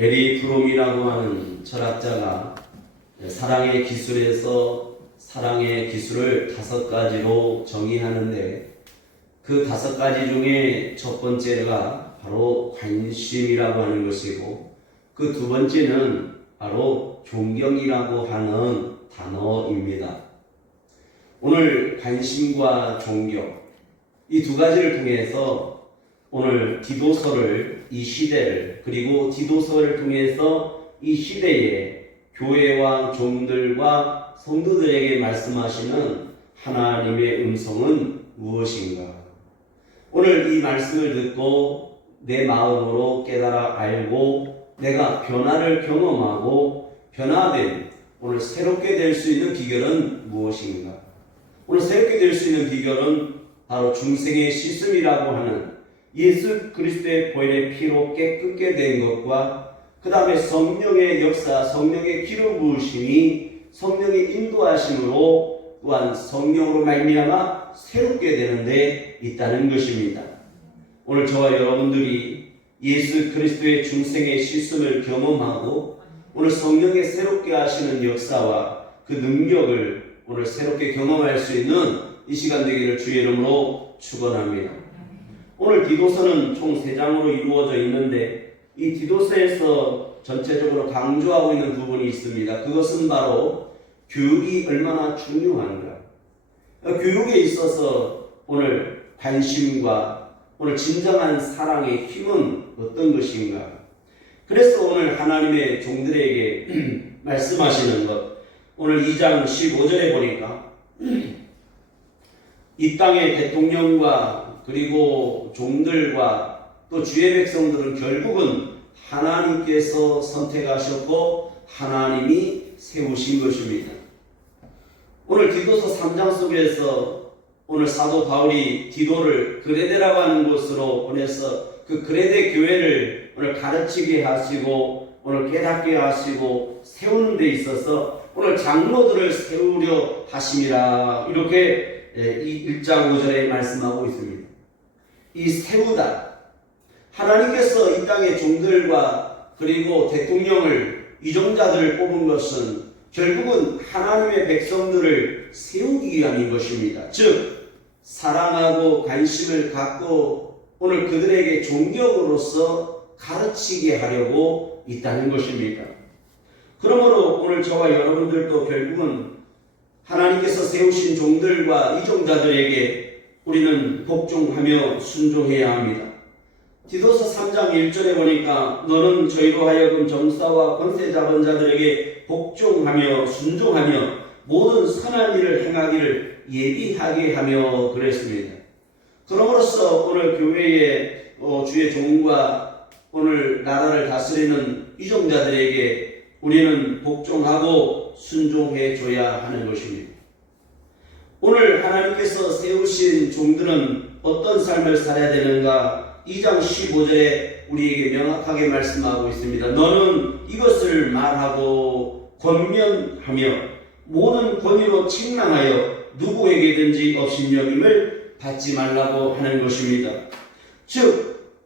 에리 프롬이라고 하는 철학자가 사랑의 기술에서 사랑의 기술을 5가지로 정의하는데, 그 5가지 중에 첫 번째가 바로 관심이라고 하는 것이고, 그 두 번째는 바로 존경이라고 하는 단어입니다. 오늘 관심과 존경, 이 두 가지를 통해서 오늘 디도서를, 이 시대를, 그리고 디도서를 통해서 이 시대의 교회와 종들과 성도들에게 말씀하시는 하나님의 음성은 무엇인가? 오늘 이 말씀을 듣고 내 마음으로 깨달아 알고 내가 변화를 경험하고 변화된 오늘 새롭게 될 수 있는 비결은 무엇인가? 오늘 새롭게 될 수 있는 비결은 바로 중생의 씻음이라고 하는 예수 그리스도의 보혈의 피로 깨끗게 된 것과 그 다음에 성령의 역사, 성령의 기름 부으심이 성령의 인도하심으로 또한 성령으로 말미암아 새롭게 되는 데 있다는 것입니다. 오늘 저와 여러분들이 예수 그리스도의 중생의 씻음을 경험하고 오늘 성령의 새롭게 하시는 역사와 그 능력을 오늘 새롭게 경험할 수 있는 이 시간 되기를 주의 이름으로 축원합니다. 오늘 디도서는 총 3장으로 이루어져 있는데 이 디도서에서 전체적으로 강조하고 있는 부분이 있습니다. 그것은 바로 교육이 얼마나 중요한가. 교육에 있어서 오늘 관심과 오늘 진정한 사랑의 힘은 어떤 것인가. 그래서 오늘 하나님의 종들에게 말씀하시는 것, 오늘 2장 15절에 보니까 이 땅의 대통령과 그리고 종들과 또 주의 백성들은 결국은 하나님께서 선택하셨고 하나님이 세우신 것입니다. 오늘 디도서 3장 속에서 오늘 사도 바울이 디도를 그레데라고 하는 곳으로 보내서 그 그레데 교회를 오늘 가르치게 하시고 오늘 깨닫게 하시고 세우는 데 있어서 오늘 장로들을 세우려 하심이라, 이렇게 이 1장 5절에 말씀하고 있습니다. 이 세우다, 하나님께서 이 땅의 종들과 그리고 대통령을, 이종자들을 뽑은 것은 결국은 하나님의 백성들을 세우기 위함인 것입니다. 즉 사랑하고 관심을 갖고 오늘 그들에게 존경으로서 가르치게 하려고 있다는 것입니다. 그러므로 오늘 저와 여러분들도 결국은 하나님께서 세우신 종들과 이종자들에게 우리는 복종하며 순종해야 합니다. 디도서 3장 1절에 보니까 너는 저희로 하여금 정사와 권세 잡은 자들에게 복종하며 순종하며 모든 선한 일을 행하기를 예비하게 하며 그랬습니다. 그러므로써 오늘 교회의 주의 종과 오늘 나라를 다스리는 이종자들에게 우리는 복종하고 순종해 줘야 하는 것입니다. 오늘 하나님께서 세우신 종들은 어떤 삶을 살아야 되는가? 2장 15절에 우리에게 명확하게 말씀하고 있습니다. 너는 이것을 말하고 권면하며 모든 권위로 책망하여 누구에게든지 업신여김을 받지 말라고 하는 것입니다. 즉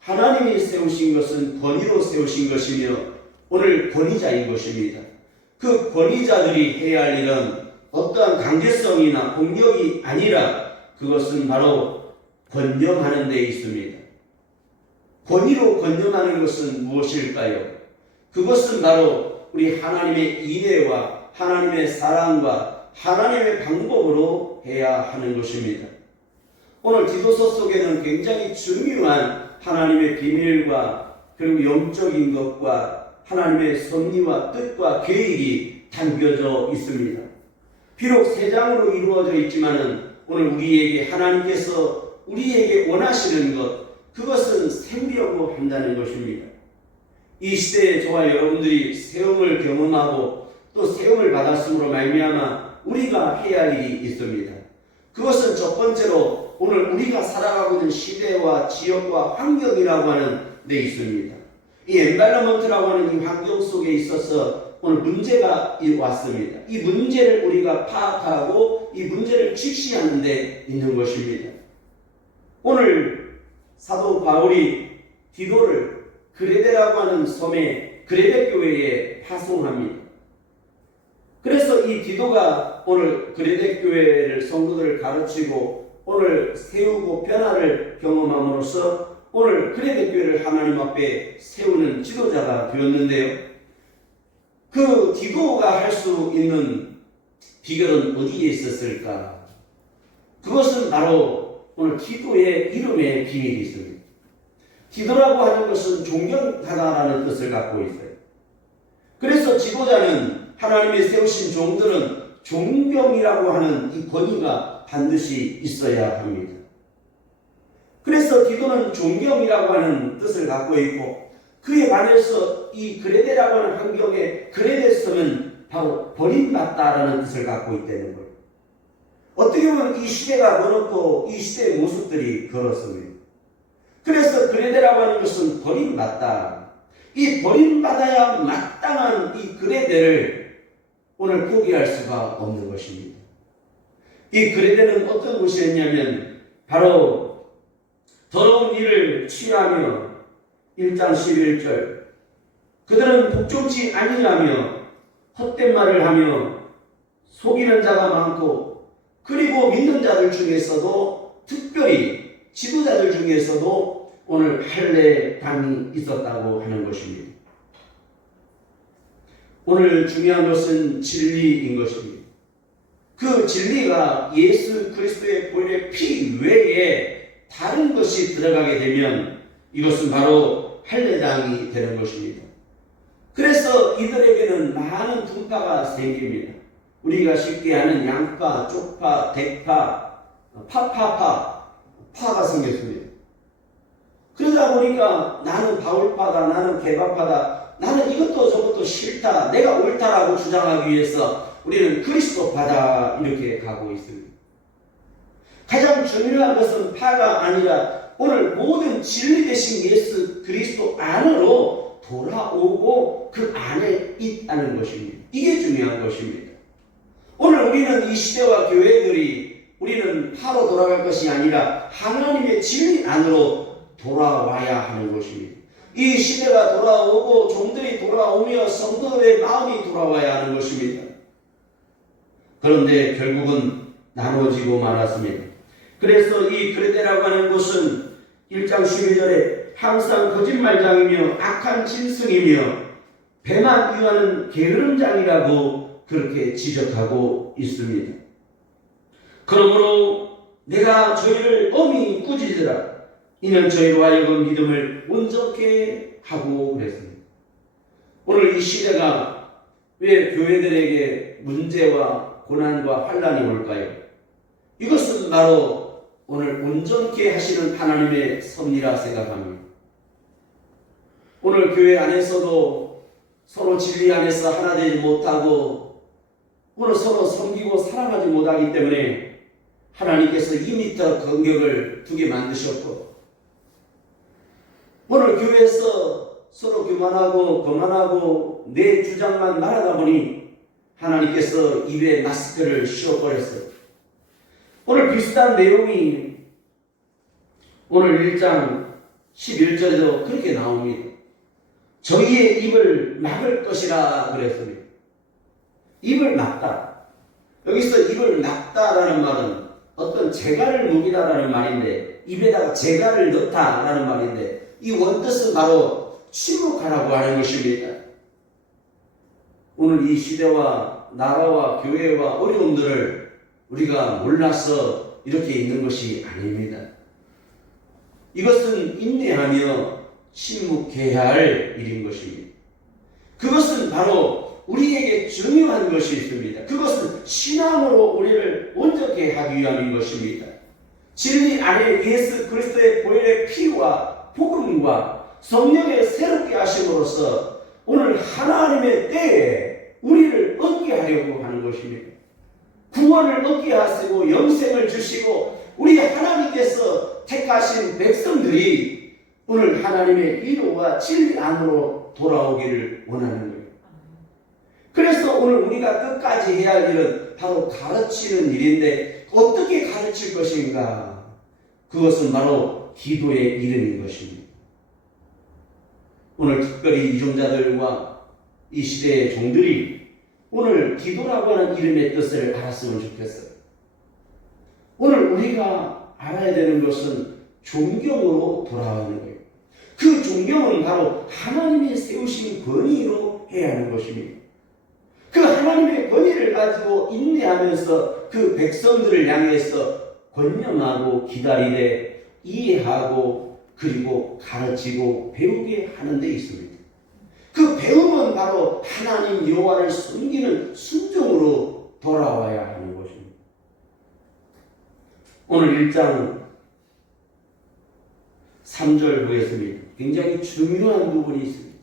하나님이 세우신 것은 권위로 세우신 것이며 오늘 권위자인 것입니다. 그 권위자들이 해야 할 일은 어떠한 강제성이나 공격이 아니라 그것은 바로 권념하는 데 있습니다. 권위로 권념하는 것은 무엇일까요? 그것은 바로 우리 하나님의 인애와 하나님의 사랑과 하나님의 방법으로 해야 하는 것입니다. 오늘 디도서 속에는 굉장히 중요한 하나님의 비밀과 그리고 영적인 것과 하나님의 섭리와 뜻과 계획이 담겨져 있습니다. 비록 3장으로 이루어져 있지만은 오늘 우리에게 하나님께서 우리에게 원하시는 것, 그것은 세우려고 한다는 것입니다. 이 시대에 저와 여러분들이 세움을 경험하고 또 세움을 받았음으로 말미암아 우리가 해야 할 일이 있습니다. 그것은 첫 번째로 오늘 우리가 살아가고 있는 시대와 지역과 환경이라고 하는 데 있습니다. 이 엔바이러먼트라고 하는 이 환경 속에 있어서 오늘 문제가 왔습니다. 이 문제를 우리가 파악하고 이 문제를 직시하는 데 있는 것입니다. 오늘 사도 바울이 디도를 그레데라고 하는 섬에 그레데 교회에 파송합니다. 그래서 이 디도가 오늘 그레데 교회를 성도들을 가르치고 오늘 세우고 변화를 경험함으로써 오늘 그레데 교회를 하나님 앞에 세우는 지도자가 되었는데요. 그 디도가 할 수 있는 비결은 어디에 있었을까? 그것은 바로 오늘 디도의 이름에 비밀이 있습니다. 디도라고 하는 것은 존경하다라는 뜻을 갖고 있어요. 그래서 지도자는 하나님이 세우신 종들은 존경이라고 하는 이 권위가 반드시 있어야 합니다. 그래서 디도는 존경이라고 하는 뜻을 갖고 있고 그에 반해서 이 그레데라고 하는 환경에 그레데 섬은 바로 버림받다라는 뜻을 갖고 있다는 거예요. 어떻게 보면 이 시대가 그렇고 이 시대의 모습들이 그렇습니다. 그래서 그레데라고 하는 것은 버림받다. 이 버림받아야 마땅한 이 그레데를 오늘 포기할 수가 없는 것입니다. 이 그레데는 어떤 곳이었냐면 바로 더러운 일을 취하며 1장 11절 그들은 복종치 아니하며 헛된 말을 하며 속이는 자가 많고 그리고 믿는 자들 중에서도 특별히 지도자들 중에서도 오늘 할례당이 있었다고 하는 것입니다. 오늘 중요한 것은 진리인 것입니다. 그 진리가 예수 그리스도의 보혈의 피 외에 다른 것이 들어가게 되면 이것은 바로 할례당이 되는 것입니다. 그래서 이들에게는 많은 분파가 생깁니다. 우리가 쉽게 아는 양파, 쪽파, 대파, 파가 생겼습니다. 그러다 보니까 나는 바울파다, 나는 개바파다, 나는 이것도 저것도 싫다, 내가 옳다라고 주장하기 위해서 우리는 그리스도파다 이렇게 가고 있습니다. 가장 중요한 것은 파가 아니라 오늘 모든 진리 되신 예수 그리스도 안으로 돌아오고 그 안에 있다는 것입니다. 이게 중요한 것입니다. 오늘 우리는 이 시대와 교회들이 우리는 파로 돌아갈 것이 아니라 하나님의 진리 안으로 돌아와야 하는 것입니다. 이 시대가 돌아오고 종들이 돌아오며 성도의 마음이 돌아와야 하는 것입니다. 그런데 결국은 나눠지고 말았습니다. 그래서 이 그레데라고 하는 곳은 1장 12절에 항상 거짓말장이며 악한 짐승이며 배만 이유하는 게으름장이라고 그렇게 지적하고 있습니다. 그러므로 내가 저희를 엄히 꾸짖으라. 이는 저희로 하여금 믿음을 온전케 하고 그랬습니다. 오늘 이 시대가 왜 교회들에게 문제와 고난과 환난이 올까요? 이것은 바로 오늘 온전케 하시는 하나님의 섭리라 생각합니다. 오늘 교회 안에서도 서로 진리 안에서 하나 되지 못하고 오늘 서로 섬기고 사랑하지 못하기 때문에 하나님께서 2m 간격을 두게 만드셨고 오늘 교회에서 서로 교만하고 거만하고 내 주장만 말하다 보니 하나님께서 입에 마스크를 씌워버렸어요. 오늘 비슷한 내용이 오늘 1장 11절에도 그렇게 나옵니다. 저희의 입을 막을 것이라 그랬습니다. 입을 막다. 여기서 입을 막다라는 말은 어떤 재갈을 무기다라는 말인데 입에다가 재갈을 넣다라는 말인데 이 원뜻은 바로 침묵하라고 하는 것입니다. 오늘 이 시대와 나라와 교회와 어려움들을 우리가 몰라서 이렇게 있는 것이 아닙니다. 이것은 인내하며 침묵해야 할 일인 것입니다. 그것은 바로 우리에게 중요한 것이 있습니다. 그것은 신앙으로 우리를 온전케 하기 위함인 것입니다. 진리 안에 예수 그리스도의 보혈의 피와 복음과 성령의 새롭게 하심으로써 오늘 하나님의 때에 우리를 얻게 하려고 하는 것입니다. 구원을 얻게 하시고 영생을 주시고 우리 하나님께서 택하신 백성들이 오늘 하나님의 위로와 진리 안으로 돌아오기를 원하는 거예요. 그래서 오늘 우리가 끝까지 해야 할 일은 바로 가르치는 일인데 어떻게 가르칠 것인가? 그것은 바로 기도의 이름인 것입니다. 오늘 특별히 이종자들과 이 시대의 종들이 오늘 기도라고 하는 이름의 뜻을 알았으면 좋겠어요. 오늘 우리가 알아야 되는 것은 존경으로 돌아가는 거예요. 그 존경은 바로 하나님이 세우신 권위로 해야 하는 것입니다. 그 하나님의 권위를 가지고 인내하면서 그 백성들을 향해서 권념하고 기다리되 이해하고 그리고 가르치고 배우게 하는 데 있습니다. 그 배움은 바로 하나님 여호와를 섬기는 순종으로 돌아와야 하는 것입니다. 오늘 1장 3절 보겠습니다. 굉장히 중요한 부분이 있습니다.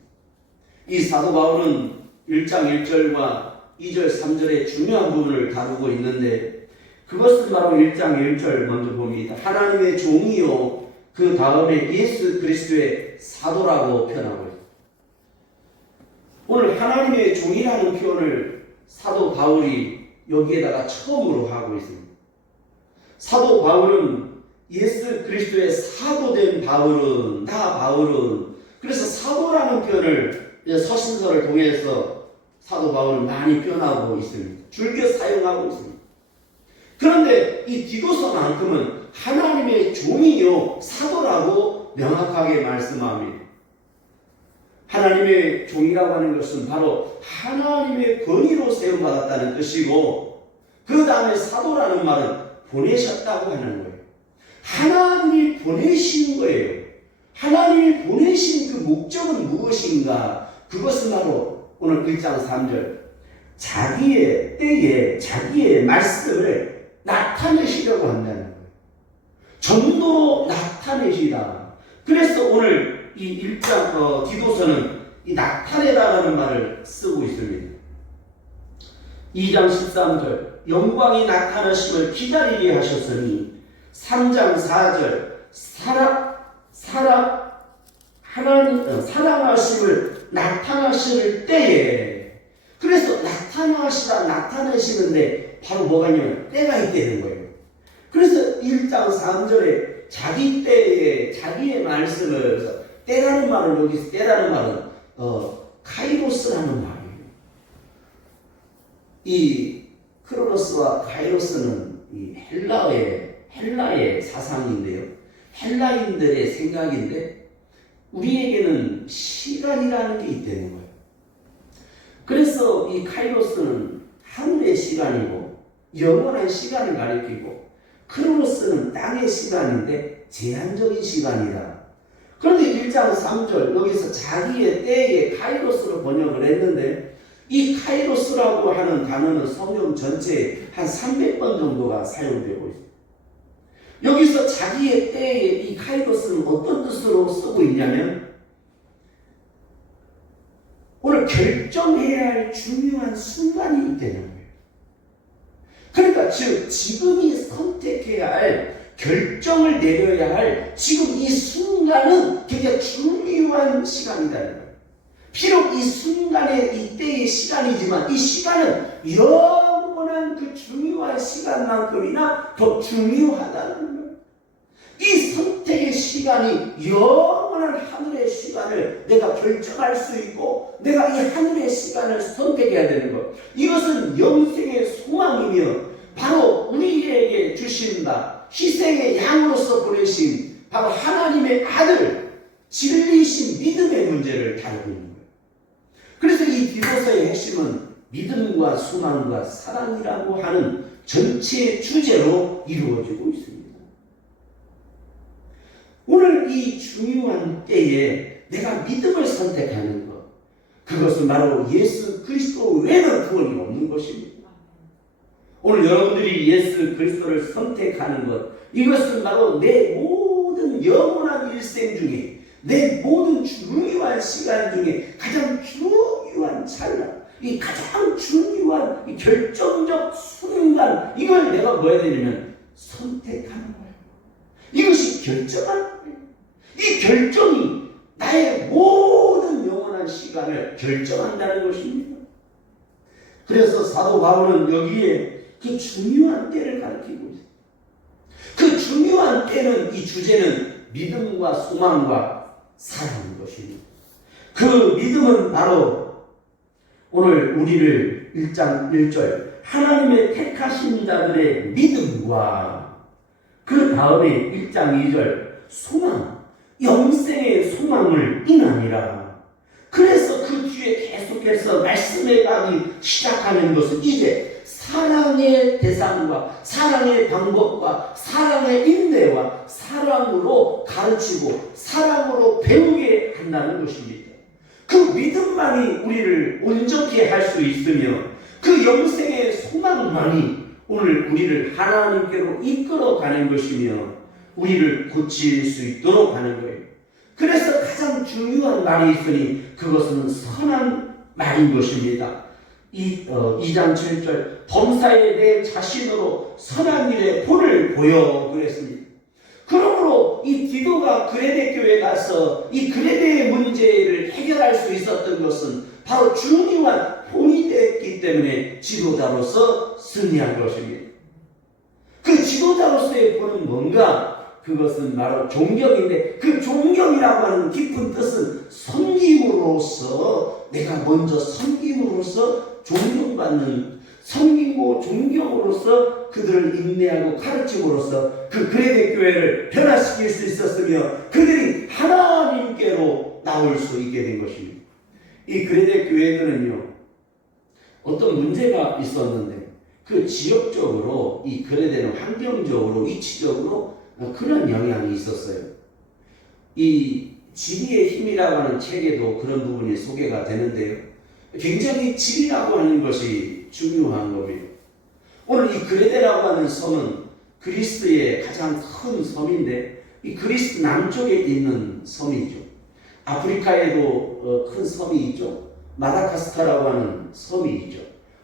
이 사도 바울은 1장 1절과 2절 3절의 중요한 부분을 다루고 있는데 그것은 바로 1장 1절 먼저 봅니다. 하나님의 종이요 그 다음에 예수 그리스도의 사도라고 표현하고 있습니다. 오늘 하나님의 종이라는 표현을 사도 바울이 여기에다가 처음으로 하고 있습니다. 사도 바울은 예수 그리스도의 사도된 바울은 그래서 사도라는 표현을 서신서를 통해서 사도 바울은 많이 표현하고 있습니다. 즐겨 사용하고 있습니다. 그런데 이 디도서만큼은 하나님의 종이요 사도라고 명확하게 말씀합니다. 하나님의 종이라고 하는 것은 바로 하나님의 권위로 세움받았다는 뜻이고 그 다음에 사도라는 말은 보내셨다고 하는 거예요. 하나님이 보내신 거예요. 하나님이 보내신 그 목적은 무엇인가? 그것은 바로 오늘 1장 3절 자기의 때에 자기의 말씀을 나타내시려고 한다는 거예요. 전도로 나타내시다. 그래서 오늘 이 1장 디도서는 이 나타내라라는 말을 쓰고 있습니다. 2장 13절 영광이 나타나심을 기다리게 하셨으니 3장 4절 하나님 사랑하심을 나타나실 때에 그래서 나타내시는데 바로 뭐가 있냐면 때가 있다는 거예요. 그래서 1장 3절에 자기 때에 자기의 말씀을 때라는 말은 여기서 때라는 말은 카이로스라는 말이에요. 이 크로노스와 카이로스는 이 헬라의 사상인데요. 헬라인들의 생각인데 우리에게는 시간이라는 게 있다는 거예요. 그래서 이 카이로스는 하늘의 시간이고 영원한 시간을 가리키고 크로노스는 땅의 시간인데 제한적인 시간이다. 그런데 1장 3절 여기서 자기의 때에 카이로스로 번역을 했는데 이 카이로스라고 하는 단어는 성경 전체에 한 300번 정도가 사용되고 있습니다. 여기서 자기의 때에 이 카이로스는 어떤 뜻으로 쓰고 있냐면 오늘 결정해야 할 중요한 순간이 있다는 거예요. 그러니까 즉 지금이 선택해야 할 결정을 내려야 할 지금 이 순간은 굉장히 중요한 시간이다는 거예요. 비록 이 순간에 이때의 시간이지만 이 시간은 영원한 그 중요한 시간만큼이나 더 중요하다는 거예요. 이 선택의 시간이 영원한 하늘의 시간을 내가 결정할 수 있고 내가 이 하늘의 시간을 선택해야 되는 것. 이것은 영생의 소망이며 바로 우리에게 주신 바 희생의 양으로서 보내신 바로 하나님의 아들 진리이신 믿음의 문제를 다루고 있는 거예요. 그래서 이 디도서의 핵심은 믿음과 소망과 사랑이라고 하는 전체 주제로 이루어지고 있습니다. 오늘 이 중요한 때에 내가 믿음을 선택하는 것, 그것은 바로 예수 그리스도 외에는 구원이 없는 것입니다. 오늘 여러분들이 예수 그리스도를 선택하는 것, 이것은 바로 내 모든 영원한 일생 중에 내 모든 중요한 시간 중에 가장 중요한 찰나, 이 가장 중요한 이 결정적 순간, 이걸 내가 뭐 해야 되냐면 선택하는 거예요. 이것이 결정하는 거예요. 이 결정이 나의 모든 영원한 시간을 결정한다는 것입니다. 그래서 사도 바울은 여기에 그 중요한 때를 가르치고 있어요. 그 중요한 때는, 이 주제는 믿음과 소망과 사랑인 것입니다. 그 믿음은 바로 오늘 우리를 1장 1절 하나님의 택하신 자들의 믿음과 그 다음에 1장 2절 소망, 영생의 소망을 인하니라. 그래서 그 뒤에 계속해서 말씀에 가기 시작하는 것은 이제 사랑의 대상과 사랑의 방법과 사랑의 인내와 사랑으로 가르치고 사랑으로 배우게 한다는 것입니다. 그 믿음만이 우리를 온전케 할 수 있으며 그 영생의 소망만이 오늘 우리를 하나님께로 이끌어가는 것이며 우리를 고칠 수 있도록 하는 거예요. 그래서 가장 중요한 말이 있으니 그것은 선한 말인 것입니다. 2장 7절 범사에 내 자신으로 선한 일에 본을 보여 그랬습니다. 그러므로 이 디도가 그레데 교회에 가서 이 그레데의 문제를 해결할 수 있었던 것은 바로 중요한 본이 됐기 때문에 지도자로서 승리한 것입니다. 그 지도자로서의 본은 뭔가? 그것은 바로 존경인데 그 존경이라고 하는 깊은 뜻은 섬김으로써 내가 먼저 섬김으로써 존경받는 섬기고 존경으로서 그들을 인내하고 가르침으로써 그 그레데 교회를 변화시킬 수 있었으며 그들이 하나님께로 나올 수 있게 된 것입니다. 이 그레데 교회들은요 어떤 문제가 있었는데 그 지역적으로 이 그레데는 환경적으로 위치적으로 그런 영향이 있었어요. 이 지리의 힘이라고 하는 책에도 그런 부분이 소개가 되는데요. 굉장히 지리라고 하는 것이 중요한 겁니다. 오늘 이 그레데라고 하는 섬은 그리스의 가장 큰 섬인데 이 그리스 남쪽에 있는 섬이죠. 아프리카에도 큰 섬이 있죠. 마다가스카라고 하는 섬이 있죠.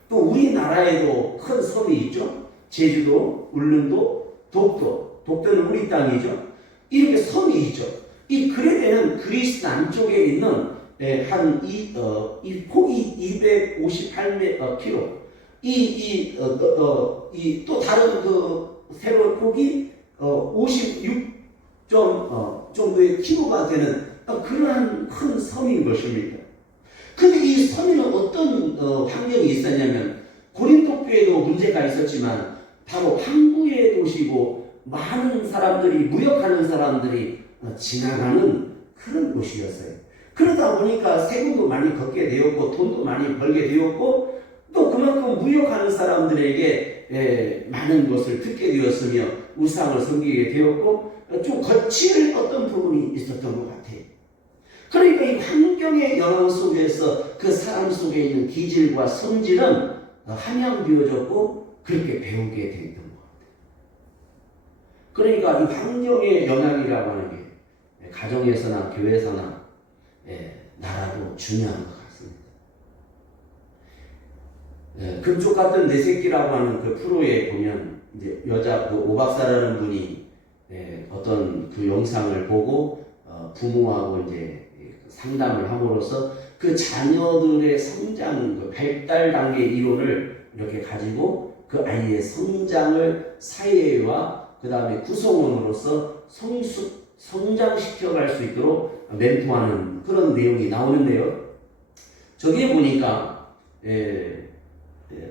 또 우리나라에도 큰 섬이 있죠. 제주도, 울릉도, 독도는 우리 땅이죠. 이렇게 섬이 있죠. 이 그레데는 그리스 남쪽에 있는 이 폭이 258km, 또 다른 그 새로운 폭이 56 정도의 키로가 되는 그러한 큰 섬인 것입니다. 근데 이 섬에는 어떤 환경이 있었냐면 고린도 교회도 문제가 있었지만 바로 항구의 도시고 많은 사람들이 무역하는 사람들이 지나가는 그런 곳이었어요. 그러다 보니까 세금도 많이 걷게 되었고 돈도 많이 벌게 되었고 또 그만큼 무역하는 사람들에게 많은 것을 듣게 되었으며 우상을 섬기게 되었고 좀 거칠 어떤 부분이 있었던 것 같아요. 그러니까 이 환경의 영향 속에서 그 사람 속에 있는 기질과 성질은 함양되어졌고 그렇게 배우게 됐던 것 같아요. 그러니까 이 환경의 영향이라고 하는 게 가정에서나 교회에서나 나라도 중요한 것 같습니다. 금쪽 같은 내 새끼라고 하는 그 프로에 보면 이제 여자 그 오박사라는 분이 어떤 그 영상을 보고 부모하고 이제 상담을 함으로써 그 자녀들의 성장, 그 발달 단계 이론을 이렇게 가지고 그 아이의 성장을 사회와 그 다음에 구성원으로서 성장시켜갈 수 있도록 멘토하는 그런 내용이 나오는데요. 저기에 보니까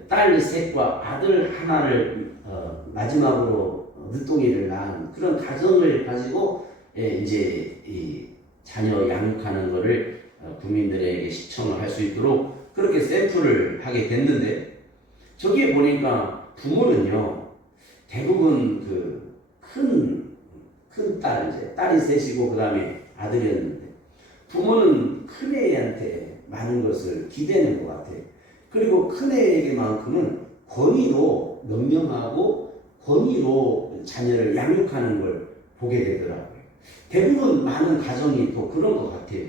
딸 셋과 아들 하나를 마지막으로 늦둥이를 낳은 그런 가정을 가지고 이제 이 자녀 양육하는 것을 국민들에게 시청을 할 수 있도록 그렇게 샘플을 하게 됐는데 저기에 보니까 부모는요 대부분 그 큰 딸, 이제 딸이 셋이고 그 다음에 아들이었는데 부모는 큰애한테 많은 것을 기대는 것 같아요. 그리고 큰애에게만큼은 권위로 명령하고 권위로 자녀를 양육하는 걸 보게 되더라고요. 대부분 많은 가정이 또 그런 것 같아요.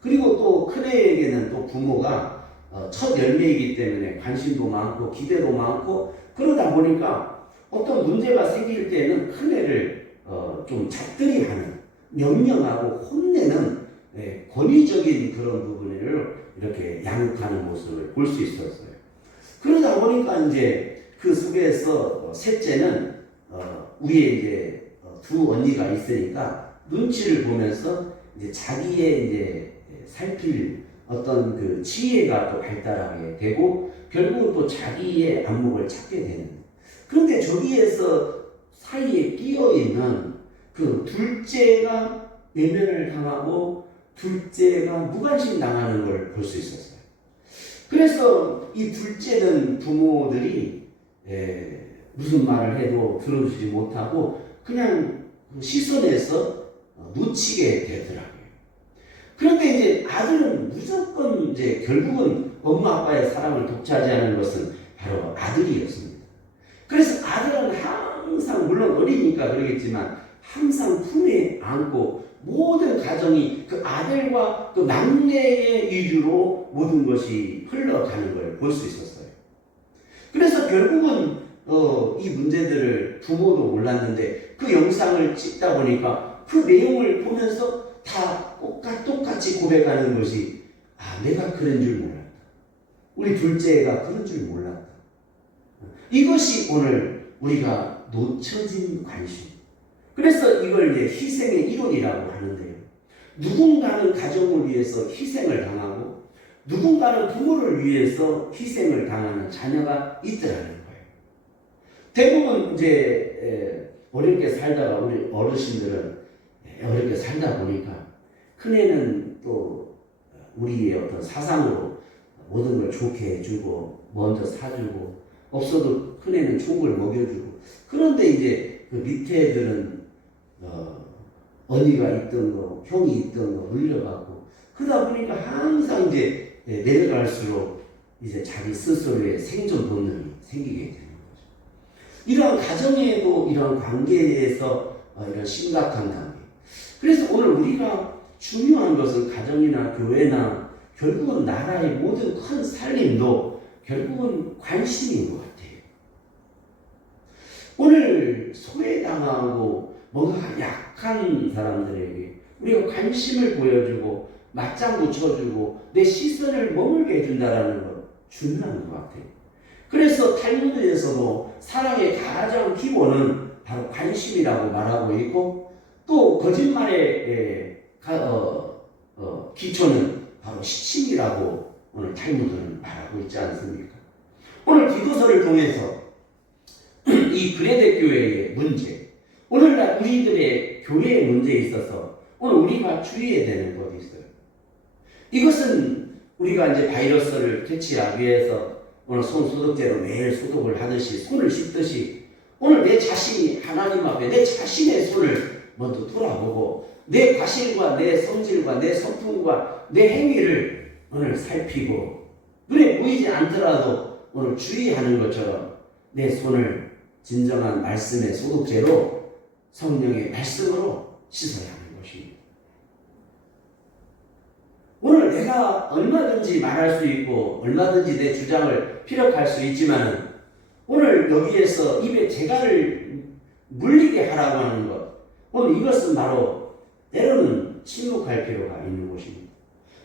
그리고 또 큰애에게는 또 부모가 첫 열매이기 때문에 관심도 많고 기대도 많고 그러다 보니까 어떤 문제가 생길 때는 큰애를 좀 잡들이 하는 명령하고 혼내는 권위적인 그런 부분을 이렇게 양육하는 모습을 볼 수 있었어요. 그러다 보니까 이제 그 속에서 셋째는 위에 이제 두 언니가 있으니까 눈치를 보면서 이제 자기의 이제 살필 어떤 그 지혜가 또 발달하게 되고 결국은 또 자기의 안목을 찾게 되는. 그런데 저기에서 사이에 끼어 있는 그 둘째가 외면을 당하고 둘째가 무관심 당하는 걸 볼 수 있었어요. 그래서 이 둘째는 부모들이 무슨 말을 해도 들어주지 못하고 그냥 시선에서 놓치게 되더라고요. 그런데 이제 아들은 무조건 이제 결국은 엄마 아빠의 사랑을 독차지하는 것은 바로 아들이었습니다. 그래서 아들은 항상 물론 어리니까 그러겠지만 항상 품에 안고 모든 가정이 그 아들과 그 막내의 위주로 모든 것이 흘러가는 걸 볼 수 있었어요. 그래서 결국은 이 문제들을 부모도 몰랐는데 그 영상을 찍다 보니까 그 내용을 보면서 다 똑같이 고백하는 것이 내가 그런 줄 몰랐다. 우리 둘째가 그런 줄 몰랐다. 이것이 오늘 우리가 놓쳐진 관심. 그래서 이걸 이제 희생의 이론이라고 하는데요. 누군가는 가정을 위해서 희생을 당하고 누군가는 부모를 위해서 희생을 당하는 자녀가 있더라는 거예요. 대부분 이제 어렵게 살다가 우리 어르신들은 어렵게 살다 보니까 큰애는 또 우리의 어떤 사상으로 모든 걸 좋게 해주고 먼저 사주고 없어도 큰애는 좋은 걸 먹여주고 그런데 이제 그 밑에 애들은 언니가 있던 거 형이 있던 거 물려받고 그러다 보니까 항상 이제 내려갈수록 이제 자기 스스로의 생존 본능이 생기게 되는 거죠. 이러한 가정에도 이런 관계에서 이런 심각한 단계. 그래서 오늘 우리가 중요한 것은 가정이나 교회나 결국은 나라의 모든 큰 살림도 결국은 관심인 것 같아요. 오늘 소외당하고 뭔가 약한 사람들에게 우리가 관심을 보여주고 맞장구 쳐주고 내 시선을 머물게 해준다는 것 중요한 것 같아요. 그래서 탈무드에서도 사랑의 가장 기본은 바로 관심이라고 말하고 있고 또 거짓말의 기초는 바로 시침이라고 오늘 탈무드는 말하고 있지 않습니까? 오늘 기도서를 통해서 이 그레데 교회의 문제, 오늘날 우리들의 교회의 문제에 있어서 오늘 우리가 주의해야 되는 것이 있어요. 이것은 우리가 이제 바이러스를 퇴치하기 위해서 오늘 손 소독제로 매일 소독을 하듯이 손을 씻듯이 오늘 내 자신이 하나님 앞에 내 자신의 손을 먼저 돌아보고 내 과실과 내 성질과 내 성품과 내 행위를 오늘 살피고 눈에 보이지 않더라도 오늘 주의하는 것처럼 내 손을 진정한 말씀의 소독제로 성령의 말씀으로 씻어야 하는 것입니다. 오늘 내가 얼마든지 말할 수 있고 얼마든지 내 주장을 피력할 수 있지만 오늘 여기에서 입에 재갈을 물리게 하라고 하는 것 오늘 이것은 바로 때로는 침묵할 필요가 있는 것입니다.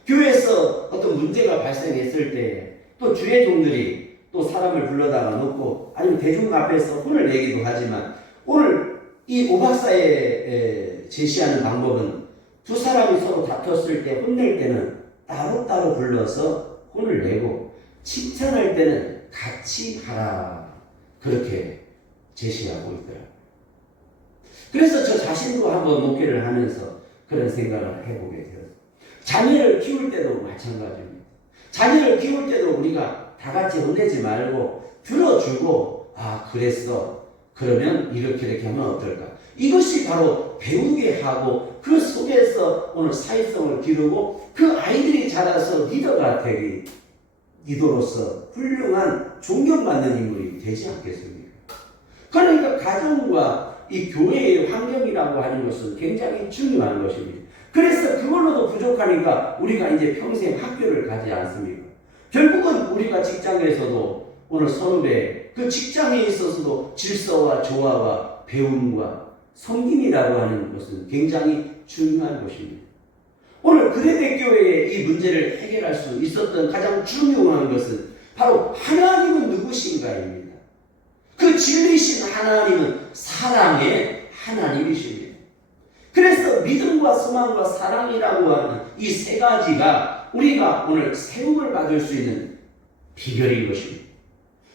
교회에서 어떤 문제가 발생했을 때 또 주의 종들이 또 사람을 불러다가 놓고 아니면 대중 앞에서 혼을 내기도 하지만 오늘 이 오박사에 제시하는 방법은 두 사람이 서로 다퉜을 때 혼낼 때는 따로따로 불러서 혼을 내고 칭찬할 때는 같이 하라 그렇게 제시하고 있더라고요. 그래서 저 자신도 한번 목회를 하면서 그런 생각을 해보게 되었어요. 자녀를 키울 때도 마찬가지입니다. 자녀를 키울 때도 우리가 다 같이 혼내지 말고 들어주고 그랬어 그러면 이렇게 하면 어떨까 이것이 바로 배우게 하고 그 속에서 오늘 사회성을 기르고 그 아이들이 자라서 리더가 되기 리더로서 훌륭한 존경받는 인물이 되지 않겠습니까? 그러니까 가정과 이 교회의 환경이라고 하는 것은 굉장히 중요한 것입니다. 그래서 그걸로도 부족하니까 우리가 이제 평생 학교를 가지 않습니까? 결국은 우리가 직장에서도 오늘 선후배 그 직장에 있어서도 질서와 조화와 배움과 섬김이라고 하는 것은 굉장히 중요한 것입니다. 오늘 그레데 교회의 이 문제를 해결할 수 있었던 가장 중요한 것은 바로 하나님은 누구신가입니다. 그 진리신 하나님은 사랑의 하나님이십니다. 그래서 믿음과 소망과 사랑이라고 하는 이 세 가지가 우리가 오늘 세움을 받을 수 있는 비결인 것입니다.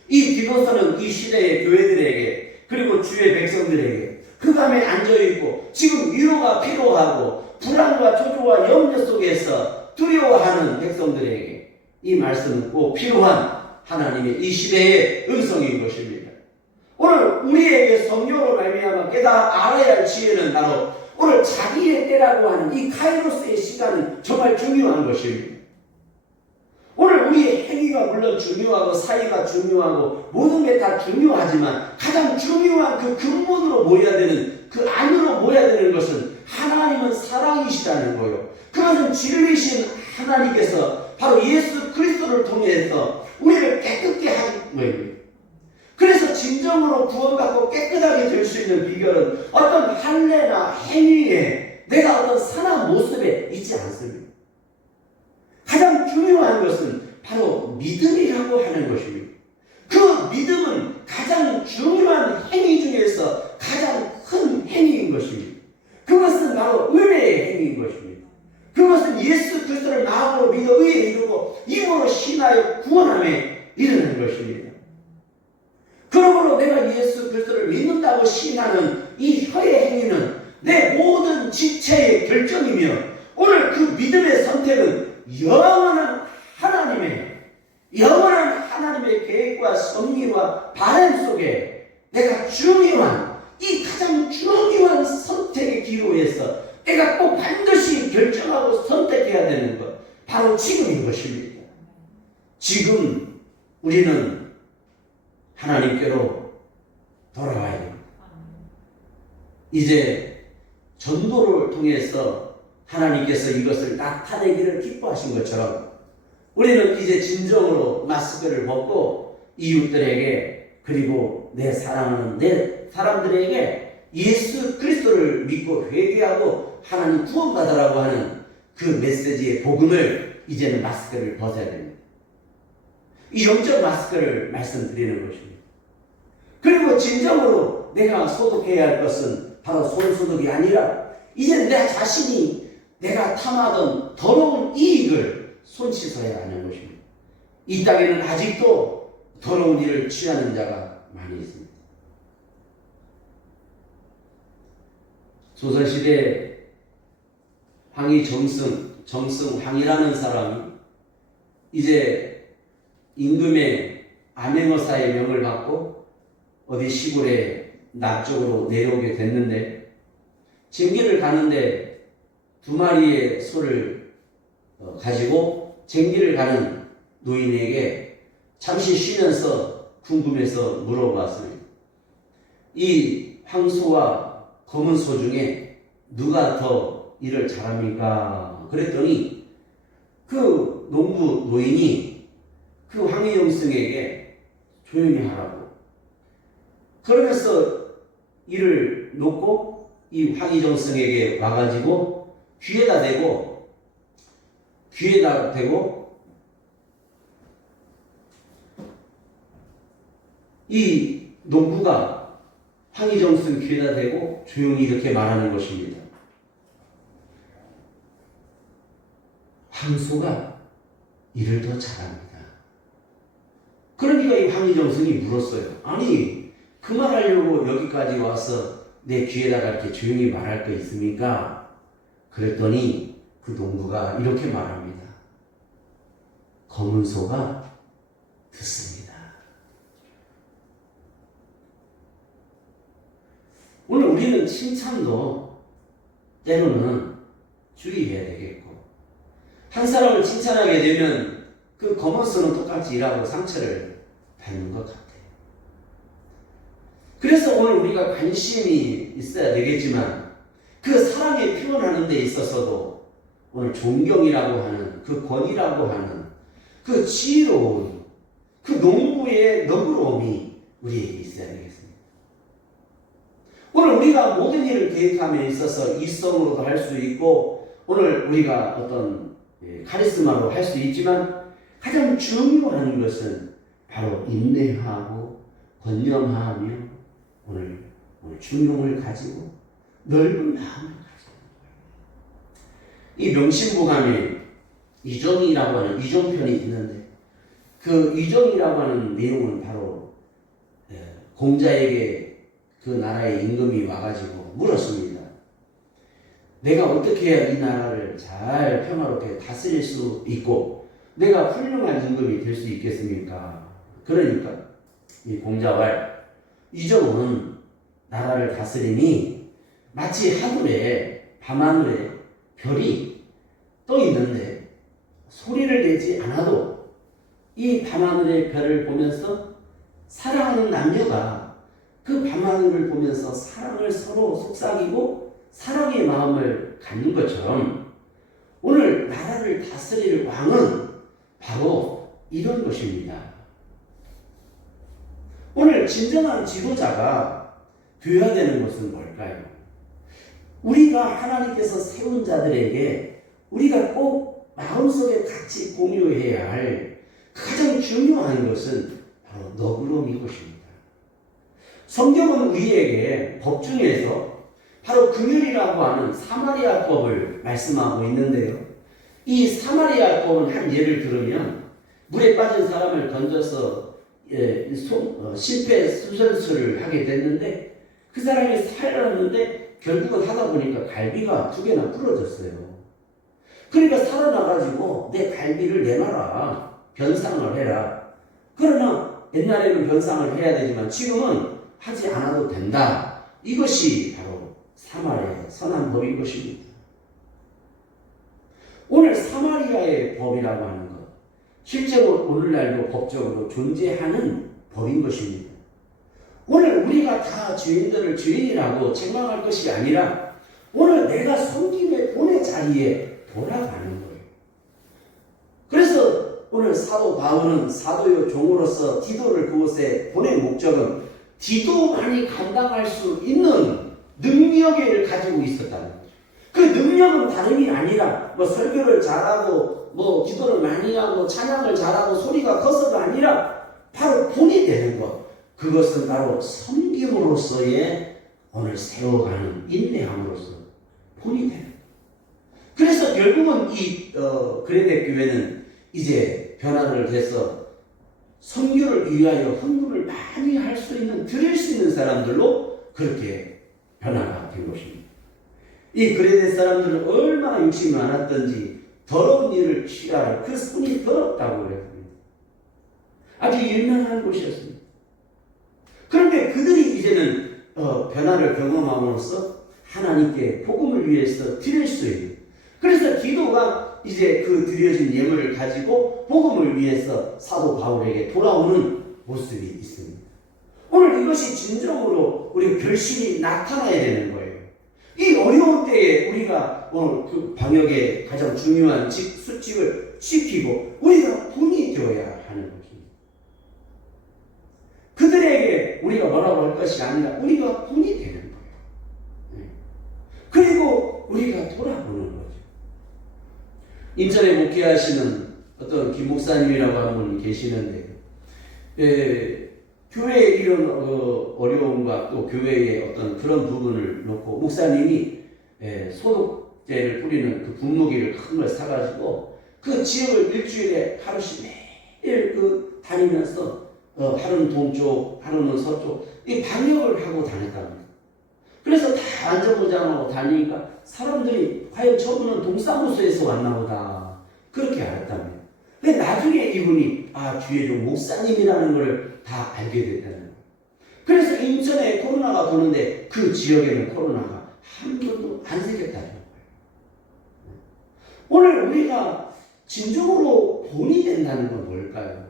이 디도서는 이 시대의 교회들에게 그리고 주의 백성들에게 흑암에 앉아있고 지금 위로가 필요하고 불안과 초조와 염려 속에서 두려워하는 백성들에게 이 말씀은 꼭 필요한 하나님의 이 시대의 음성인 것입니다. 오늘 우리에게 성령으로 말미암아 알아야 할 지혜는 바로 오늘 자기의 때라고 하는 이 카이로스의 시간은 정말 중요한 것입니다. 오늘 우리의 행위가 물론 중요하고 사이가 중요하고 모든 게 다 중요하지만 가장 중요한 그 근본으로 모여야 되는 그 안으로 모여야 되는 것은 하나님은 사랑이시라는 거요. 그것은 진리신 하나님께서 바로 예수 그리스도를 통해서 우리를 깨끗게 하신 거예요. 그래서 진정으로 구원받고 깨끗하게 될 수 있는 비결은 어떤 할례나 행위에 내가 어떤 선한 모습에 있지 않습니다. 가장 중요한 것은 바로 믿음이라고 하는 것입니다. 그 믿음은 가장 중요한 행위 중에서 가장 큰 행위인 것입니다. 그것은 바로 은혜의 행위인 것입니다. 그것은 예수 그리스도를 마음으로 믿어 의에 이르고 입으로 신하여 구원함에 이르는 것입니다. 그러므로 내가 예수 그리스도를 믿는다고 시인하는 이 혀의 행위는 내 모든 지체의 결정이며 오늘 그 믿음의 선택은 영원한 하나님의 계획과 섭리와 바람 속에 내가 중요한 이 가장 중요한 선택의 기로에서 내가 꼭 반드시 결정하고 선택해야 되는 것 바로 지금인 것입니다. 지금 우리는 하나님께로 돌아와야 됩니다. 이제 전도를 통해서 하나님께서 이것을 나타내기를 기뻐하신 것처럼 우리는 이제 진정으로 마스크를 벗고 이웃들에게 그리고 내 사랑하는 내 사람들에게 예수 그리스도를 믿고 회개하고 하나님 구원받으라고 하는 그 메시지의 복음을 이제는 마스크를 벗어야 됩니다. 이 영적 마스크를 말씀드리는 것입니다. 그리고 진정으로 내가 소독해야 할 것은 바로 손소독이 아니라 이제 내 자신이 내가 탐하던 더러운 이익을 손씻어야 하는 것입니다. 이 땅에는 아직도 더러운 일을 취하는 자가 많이 있습니다. 조선시대 황희 정승황이라는 사람이 이제 임금의 암행어사의 명을 받고 어디 시골에 남쪽으로 내려오게 됐는데 쟁기를 가는데 2마리의 소를 가지고 쟁기를 가는 노인에게 잠시 쉬면서 궁금해서 물어봤습니다. 이 황소와 검은 소 중에 누가 더 일을 잘합니까? 그랬더니 그 농부 노인이 그 황희영승에게 조용히 하라고 그러면서 일을 놓고 이 황희정승에게 와가지고 귀에다 대고 이 농부가 황희정승 귀에다 대고 조용히 이렇게 말하는 것입니다. 황소가 일을 더 잘합니다. 그러니까 이 황희정승이 물었어요. 아니 그 말하려고 여기까지 와서 내 귀에다가 이렇게 조용히 말할 거 있습니까? 그랬더니 그 농부가 이렇게 말합니다. 검은 소가 듣습니다. 오늘 우리는 칭찬도 때로는 주의해야 되겠고 한 사람을 칭찬하게 되면 그 검은 소는 똑같이 일하고 상처를 받는 것 같아요. 그래서 오늘 우리가 관심이 있어야 되겠지만 그 사랑에 표현하는 데 있어서도 오늘 존경이라고 하는 그 권위라고 하는 그 지혜로운 그 농부의 너그러움이 우리에게 있어야 되겠습니다. 오늘 우리가 모든 일을 계획함에 있어서 이성으로도 할 수 있고 오늘 우리가 어떤 카리스마로 할 수 있지만 가장 중요한 것은 바로 인내하고 권념하며 오늘 중용을 가지고 넓은 마음을 가지고 이 명심보감에 이종이라고 하는 이종편이 있는데 그 이종이라고 하는 내용은 바로 공자에게 그 나라의 임금이 와가지고 물었습니다. 내가 어떻게 해야 이 나라를 잘 평화롭게 다스릴 수 있고 내가 훌륭한 임금이 될 수 있겠습니까? 그러니까 이 공자왈 이종은 나라를 다스리니 마치 하늘에 밤하늘에 별이 떠 있는데 소리를 내지 않아도 이 밤하늘의 별을 보면서 사랑하는 남녀가 그 밤하늘을 보면서 사랑을 서로 속삭이고 사랑의 마음을 갖는 것처럼 오늘 나라를 다스릴 왕은 바로 이런 것입니다. 오늘 진정한 지도자가 되어야 되는 것은 뭘까요? 우리가 하나님께서 세운 자들에게 우리가 꼭 마음속에 같이 공유해야 할 가장 중요한 것은 바로 너그러움인 것입니다. 성경은 우리에게 법 중에서 바로 긍휼이라고 하는 사마리아법을 말씀하고 있는데요. 이 사마리아법은 한 예를 들으면 물에 빠진 사람을 던져서 심폐소생술을 하게 됐는데 그 사람이 살아났는데 결국은 하다 보니까 갈비가 2개나 부러졌어요. 그러니까 살아나가지고 내 갈비를 내놔라. 변상을 해라. 그러나 옛날에는 변상을 해야 되지만 지금은 하지 않아도 된다. 이것이 바로 사마리아의 선한 법인 것입니다. 오늘 사마리아의 법이라고 하는 것, 실제로 오늘날도 법적으로 존재하는 법인 것입니다. 오늘 우리가 다 죄인들을 죄인이라고 책망할 것이 아니라 오늘 내가 섬김의 본의 자리에 돌아가는 거예요. 그래서 오늘 사도 바울은 사도요 종으로서 디도를 그곳에 보낸 목적은 디도만이 감당할 수 있는 능력을 가지고 있었다는 거죠. 그 능력은 다름이 아니라 설교를 잘하고 기도를 많이 하고 찬양을 잘하고 소리가 커서가 아니라 바로 본이 되는 것. 그것은 바로 섬김으로서의 오늘 세워가는 인내함으로써 본이 되는 것. 그래서 결국은 이 그레데 교회는 이제 변화를 해서 선교를 위하여 헌금을 많이 할 수 있는 드릴 수 있는 사람들로 그렇게 변화가 된 것입니다. 이 그레데 사람들은 얼마나 욕심이 많았던지 더러운 일을 취하라. 그 손이 더럽다고 그랬습니다. 아주 유명한 곳이었습니다. 그런데 그들이 이제는 변화를 경험함으로써 하나님께 복음을 위해서 드릴 수 있는, 그래서 기도가 이제 그 드려진 예물을 가지고 복음을 위해서 사도 바울에게 돌아오는 모습이 있습니다. 오늘 이것이 진정으로 우리 결심이 나타나야 되는 거예요. 이 어려운 때에 우리가 오늘 그 방역의 가장 중요한 수칙을 지키고 우리가 본이 되어야 하는 것입니다. 그들에게 우리가 뭐라고 할 것이 아니라 우리가 본이 되는 거예요. 그리고 우리가 돌아보는 거죠. 인천에 목회하시는 어떤 김 목사님이라고 하는 분이 계시는데 교회의 이런 어려움과 또 교회의 어떤 그런 부분을 놓고 목사님이 소독제를 뿌리는 그 분무기를 큰 걸 사가지고 그 지역을 일주일에 하루씩 매일 다니면서 하루는 동쪽, 하루는 서쪽 이 방역을 하고 다녔답니다. 그래서 다 안전보장하고 다니니까 사람들이 과연 저분은 동사무소에서 왔나 보다 그렇게 알았답니다. 근데 나중에 이분이 주의 종 목사님이라는 걸 다 알게 됐다는 거예요. 그래서 인천에 코로나가 도는데 그 지역에는 코로나가 한 번도 안 생겼다는 거예요. 오늘 우리가 진정으로 본이 된다는 건 뭘까요?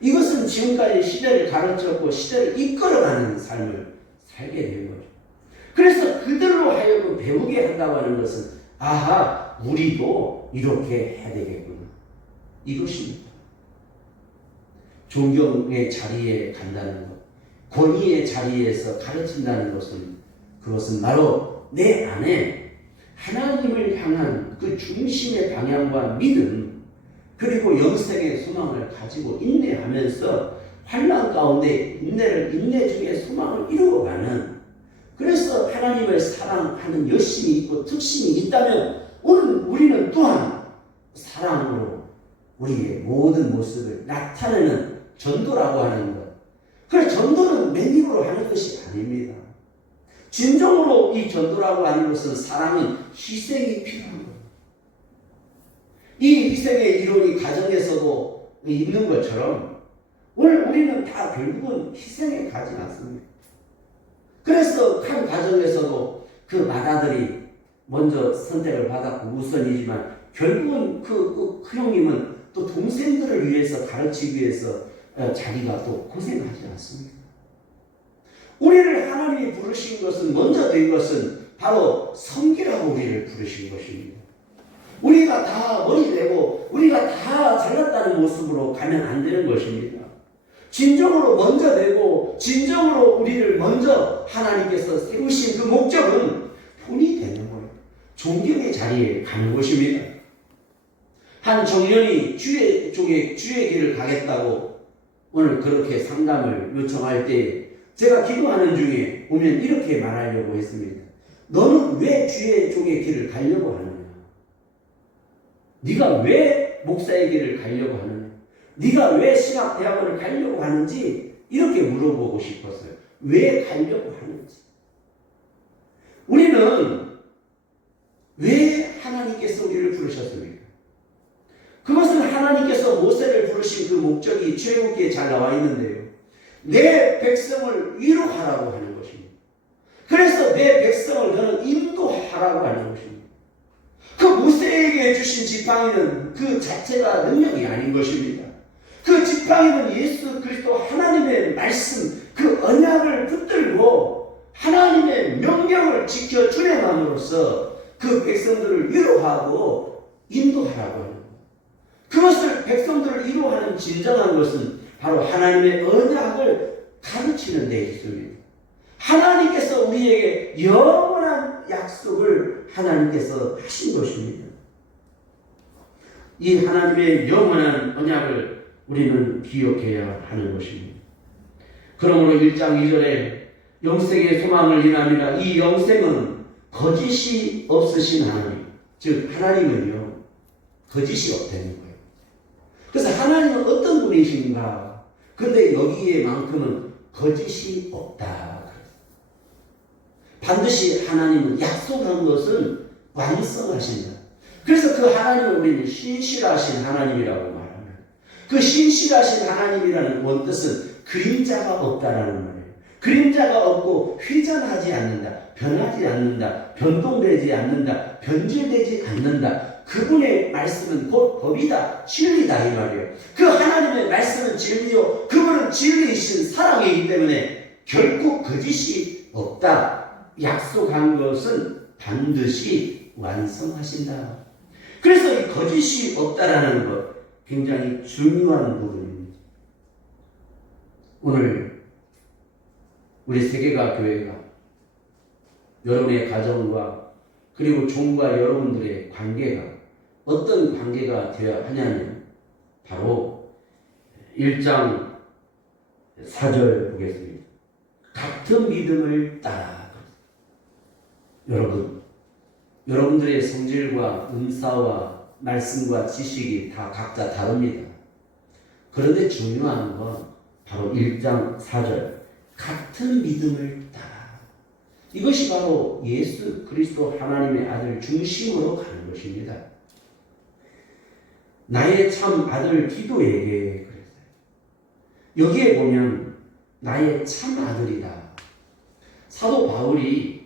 이것은 지금까지 시대를 가르쳤고 시대를 이끌어가는 삶을 살게 된 거죠. 그래서 그들로 하여금 배우게 한다고 하는 것은 우리도 이렇게 해야 되겠구나. 이것입니다. 존경의 자리에 간다는 것, 권위의 자리에서 가르친다는 것은 그것은 바로 내 안에 하나님을 향한 그 중심의 방향과 믿음 그리고 영생의 소망을 가지고 인내하면서 환난 가운데 인내 중에 소망을 이루어가는, 그래서 하나님을 사랑하는 열심이 있고 특심이 있다면 오늘 우리는 또한 사랑으로 우리의 모든 모습을 나타내는 전도라고 하는 것. 그래, 전도는 맨입으로 하는 것이 아닙니다. 진정으로 이 전도라고 하는 것은 사랑은 희생이 필요한 거예요. 이 희생의 이론이 가정에서도 있는 것처럼 오늘 우리는 다 결국은 희생에 가지 않습니다. 그래서 한 가정에서도 그 맏아들이 먼저 선택을 받았고 우선이지만 결국은 그 형님은 또 동생들을 위해서 가르치기 위해서 자기가 또 고생하지 않습니다. 우리를 하나님이 부르신 것은, 먼저 된 것은 바로 섬기라고 우리를 부르신 것입니다. 우리가 다 머리 내고 우리가 다 잘났다는 모습으로 가면 안 되는 것입니다. 진정으로 먼저 되고 진정으로 우리를 먼저 하나님께서 세우신 그 목적은 본이 되는 거예요. 존경의 자리에 가는 것입니다. 한 청년이 주의 길을 가겠다고 오늘 그렇게 상담을 요청할 때 제가 기도하는 중에 보면 이렇게 말하려고 했습니다. 너는 왜 주의 종의 길을 가려고 하느냐? 네가 왜 목사의 길을 가려고 하느냐? 네가 왜 신학대학원을 가려고 하는지 이렇게 물어보고 싶었어요. 왜 가려고 하는지. 우리는 왜 하나님께서 우리를 부르셨습니까? 그것은 하나님께서 모세를 부르신 그 목적이 출애굽기에 잘 나와 있는데요. 내 백성을 위로하라고 하는 것입니다. 그래서 내 백성을 너는 인도하라고 하는 것입니다. 그 모세에게 주신 지팡이는 그 자체가 능력이 아닌 것입니다. 그 지팡이는 예수 그리스도 하나님의 말씀, 그 언약을 붙들고 하나님의 명령을 지켜 준행함으로써 그 백성들을 위로하고 인도하라고 하는 것. 그것을 백성들을 위로하는 진정한 것은 바로 하나님의 언약을 가르치는 데 있습니다. 하나님께서 우리에게 영원한 약속을 하나님께서 하신 것입니다. 이 하나님의 영원한 언약을 우리는 기억해야 하는 것입니다. 그러므로 1장 2절에 영생의 소망을 인함이라, 이 영생은 거짓이 없으신 하나님, 즉 하나님은요 거짓이 없다는 거예요. 그래서 하나님은 어떤 분이신가? 근데 여기에만큼은 거짓이 없다. 반드시 하나님은 약속한 것은 완성하신다. 그래서 그 하나님을 우리는 신실하신 하나님이라고 말합니다. 그 신실하신 하나님이라는 원뜻은 그림자가 없다라는 말이에요. 그림자가 없고 휘전하지 않는다, 변하지 않는다, 변동되지 않는다, 변질되지 않는다. 그분의 말씀은 곧 법이다, 진리다 이 말이에요. 그 하나님의 말씀은 진리요, 그분은 진리이신 사랑이기 때문에 결코 거짓이 없다. 약속한 것은 반드시 완성하신다. 그래서 이 거짓이 없다라는 것 굉장히 중요한 부분입니다. 오늘 우리 세계가 교회가 여러분의 가정과 그리고 종과 여러분들의 관계가 어떤 관계가 되어야 하냐면 바로 1장 4절 보겠습니다. 같은 믿음을 따라. 여러분들의 성질과 은사와 말씀과 지식이 다 각자 다릅니다. 그런데 중요한 건 바로 1장 4절 같은 믿음을 따라. 이것이 바로 예수 그리스도 하나님의 아들 중심으로 가는 것입니다. 나의 참 아들 디도에게 그랬어요. 여기에 보면 나의 참 아들이다. 사도 바울이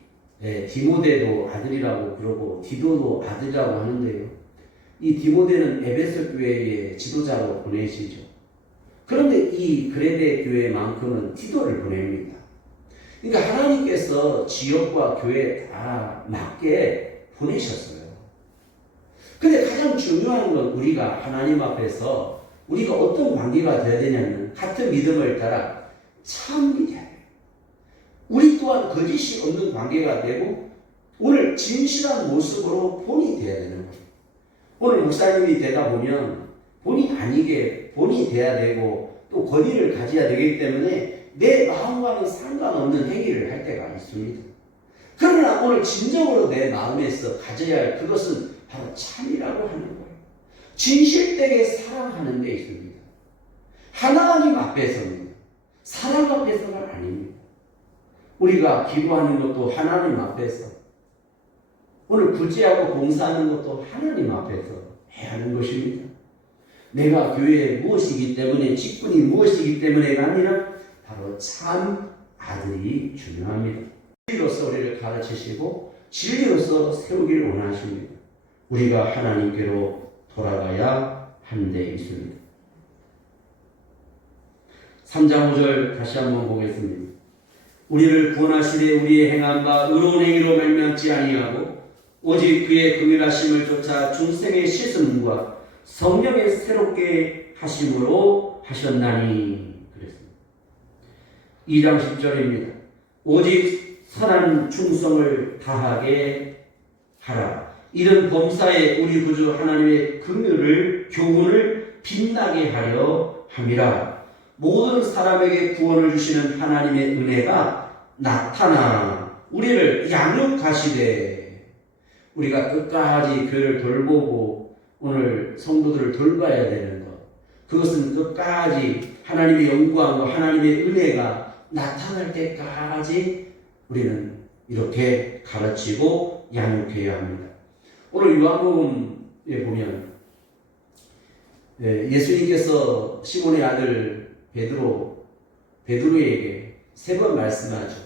디모데도 아들이라고 그러고 디도도 아들이라고 하는데요. 이 디모데는 에베소 교회의 지도자로 보내시죠. 그런데 이 그레데 교회만큼은 디도를 보냅니다. 그러니까 하나님께서 지역과 교회에 다 맞게 보내셨어요. 근데 가장 중요한 건 우리가 하나님 앞에서 우리가 어떤 관계가 되어야 되냐면 같은 믿음을 따라 참 믿어야 돼요. 우리 또한 거짓이 없는 관계가 되고 오늘 진실한 모습으로 본이 되어야 되는 거예요. 오늘 목사님이 되다 보면 본이 아니게 본이 돼야 되고 또 권위를 가져야 되기 때문에 내 마음과는 상관없는 행위를 할 때가 있습니다. 그러나 오늘 진정으로 내 마음에서 가져야 할 그것은 바로 참이라고 하는 거예요. 진실되게 사랑하는 데 있습니다. 하나님 앞에서입니다. 사람 앞에서가 아닙니다. 우리가 기도하는 것도 하나님 앞에서, 오늘 구제하고 봉사하는 것도 하나님 앞에서 해야 하는 것입니다. 내가 교회에 무엇이기 때문에, 직분이 무엇이기 때문에가 아니라 바로 참 아들이 중요합니다. 진리로서 우리를 가르치시고 진리로서 세우기를 원하십니다. 우리가 하나님께로 돌아가야 하는 데 있습니다. 3장 5절 다시 한번 보겠습니다. 우리를 구원하시되 우리의 행한 바 의로운 행위로 말미암지 아니하고 오직 그의 긍휼하심을 쫓아 중생의 씻음과 성령의 새롭게 하심으로 하셨나니. 그랬습니다. 2장 10절입니다. 오직 선한 충성을 다하게 하라. 이런 범사에 우리 구주 하나님의 긍휼을 교훈을 빛나게 하려 함이라. 모든 사람에게 구원을 주시는 하나님의 은혜가 나타나 우리를 양육하시되, 우리가 끝까지 교회를 돌보고 오늘 성도들을 돌봐야 되는 것, 그것은 끝까지 하나님의 영광과 하나님의 은혜가 나타날 때까지 우리는 이렇게 가르치고 양육해야 합니다. 오늘 요한복음에 보면 예수님께서 시몬의 아들 베드로에게 3번 말씀하죠.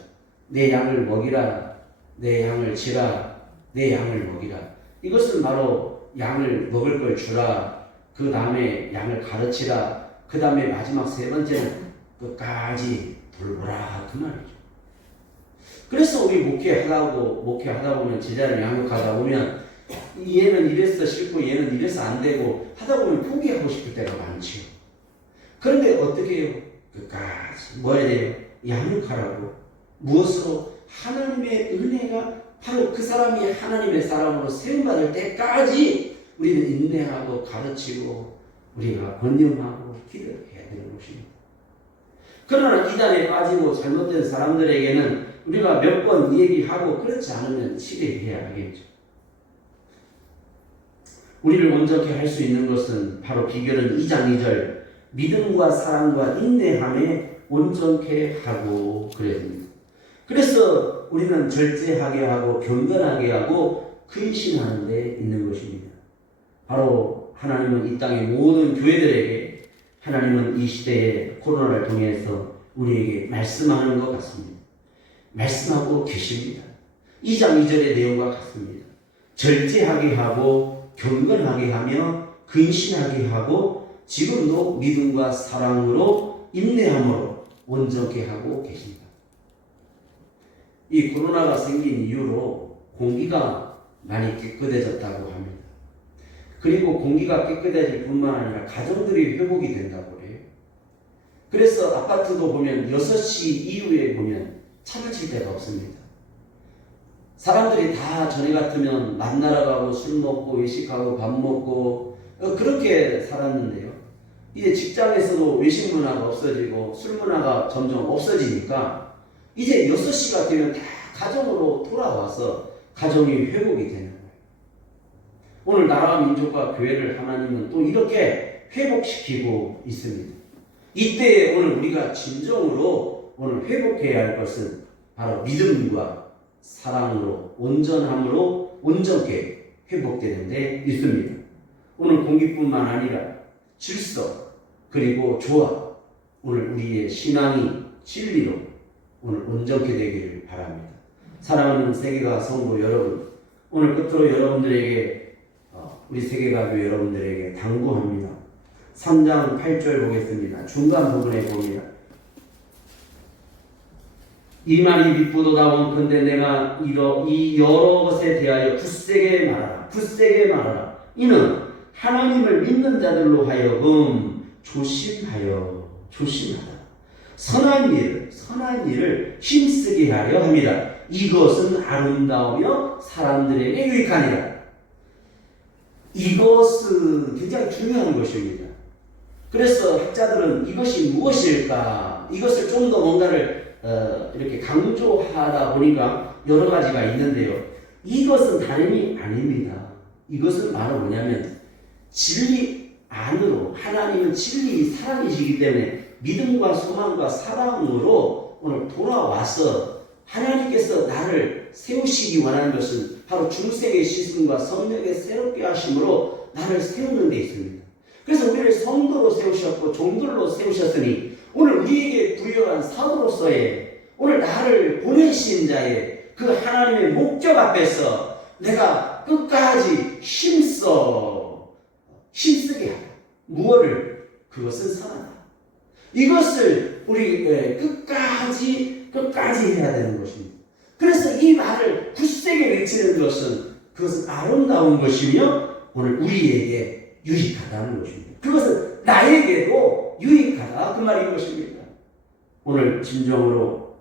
내 양을 먹이라, 내 양을 치라, 내 양을 먹이라. 이것은 바로 양을 먹을 걸 주라, 그 다음에 양을 가르치라, 그 다음에 마지막 3번째는 끝까지 돌보라, 그 말이죠. 그래서 우리 목회하다 보면, 제자를 양육하다 보면 얘는 이래서 싫고 얘는 이래서 안 되고 하다 보면 포기하고 싶을 때가 많지요. 그런데 어떻게 해요? 끝까지 뭐 해야 돼요? 양육하라고. 무엇으로? 하나님의 은혜가 바로 그 사람이 하나님의 사람으로 세움받을 때까지 우리는 인내하고 가르치고 우리가 권념하고 기도해야 되는 것입니다. 그러나 이단에 빠지고 잘못된 사람들에게는 우리가 몇 번 얘기하고 그렇지 않으면 치료해야 하겠죠. 우리를 온전케 할 수 있는 것은 바로 비결은 2장 2절 믿음과 사랑과 인내함에 온전케 하고 그랬습니다. 그래서 우리는 절제하게 하고 경건하게 하고 근신하는 데 있는 것입니다. 바로 하나님은 이 땅의 모든 교회들에게, 하나님은 이 시대에 코로나를 통해서 우리에게 말씀하는 것 같습니다. 말씀하고 계십니다. 2장 2절의 내용과 같습니다. 절제하게 하고 경건하게 하며 근신하게 하고 지금도 믿음과 사랑으로 인내함으로 온전케 하고 계십니다. 이 코로나가 생긴 이후로 공기가 많이 깨끗해졌다고 합니다. 그리고 공기가 깨끗해질 뿐만 아니라 가정들이 회복이 된다고 해요. 그래서 아파트도 보면 6시 이후에 보면 차를 칠 데가 없습니다. 사람들이 다 전에 같으면 만나러 가고 술 먹고 외식하고 밥 먹고 그렇게 살았는데요. 이제 직장에서도 외식 문화가 없어지고 술 문화가 점점 없어지니까 이제 6시가 되면 다 가정으로 돌아와서 가정이 회복이 되는 거예요. 오늘 나라와 민족과 교회를 하나님은 또 이렇게 회복시키고 있습니다. 이때 오늘 우리가 진정으로 오늘 회복해야 할 것은 바로 믿음과 사랑으로 온전함으로 온전케 회복되는 데 있습니다. 오늘 공기뿐만 아니라 질서 그리고 조화, 오늘 우리의 신앙이 진리로 오늘 온전케 되기를 바랍니다. 사랑하는 세계가 성도 여러분, 오늘 끝으로 여러분들에게 우리 세계가교 여러분들에게 당부합니다. 3장 8절 보겠습니다. 중간 부분에 봅니다. 이 말이 미쁘도다 원컨대 내가 이 여러 것에 대하여 굳세게 말하라. 이는 하나님을 믿는 자들로 하여금 조심하다. 선한 일을 힘쓰게 하려 함이라. 이것은 아름다우며 사람들에게 유익하니라. 이것은 굉장히 중요한 것입니다. 그래서 학자들은 이것이 무엇일까? 이것을 좀 더 뭔가를 이렇게 강조하다 보니까 여러 가지가 있는데요. 이것은 다름이 아닙니다. 이것은 바로 뭐냐면 진리 안으로, 하나님은 진리 사랑이시기 때문에 믿음과 소망과 사랑으로 오늘 돌아와서 하나님께서 나를 세우시기 원하는 것은 바로 중생의 시선과 성령의 새롭게 하심으로 나를 세우는 데 있습니다. 그래서 우리를 성도로 세우셨고 종들로 세우셨으니 오늘 우리에게 부여한 사도로서의 오늘 나를 보내신 자의 그 하나님의 목적 앞에서 내가 끝까지 힘쓰게 하라. 무엇을? 그것은 선하다. 이것을 우리 끝까지 해야 되는 것입니다. 그래서 이 말을 굳세게 외치는 것은 그것은 아름다운 것이며 오늘 우리에게 유익하다는 것입니다. 그것은 나에게도 유익하다 그 말인 것입니다. 오늘 진정으로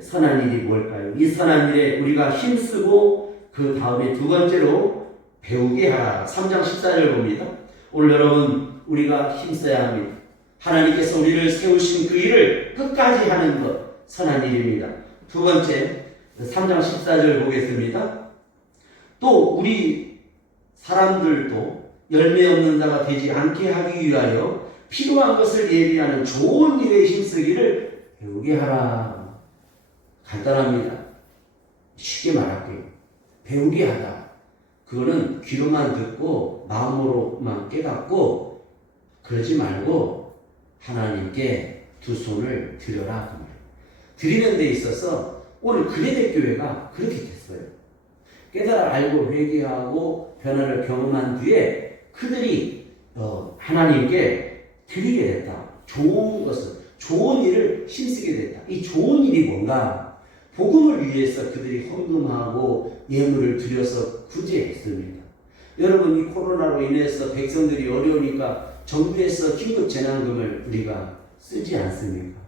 선한 일이 뭘까요? 이 선한 일에 우리가 힘쓰고 그 다음에 두 번째로 배우게 하라. 3장 14절 봅니다. 오늘 여러분 우리가 힘써야 합니다. 하나님께서 우리를 세우신 그 일을 끝까지 하는 것 선한 일입니다. 두 번째 3장 14절 보겠습니다. 또 우리 사람들도 열매 없는 자가 되지 않게 하기 위하여 필요한 것을 예비하는 좋은 일에 힘쓰기를 배우게 하라. 간단합니다. 쉽게 말할게요. 배우게 하다. 그거는 귀로만 듣고 마음으로만 깨닫고 그러지 말고 하나님께 두 손을 들여라. 그 말이에요. 드리는 데 있어서 오늘 그레데교회가 그렇게 됐어요. 깨달아 알고 회개하고 변화를 경험한 뒤에 그들이 하나님께 드리게 됐다. 좋은 것을, 좋은 일을 힘쓰게 됐다. 이 좋은 일이 뭔가? 복음을 위해서 그들이 헌금하고 예물을 드려서 구제했습니다. 여러분 이 코로나로 인해서 백성들이 어려우니까 정부에서 긴급 재난금을 우리가 쓰지 않습니까?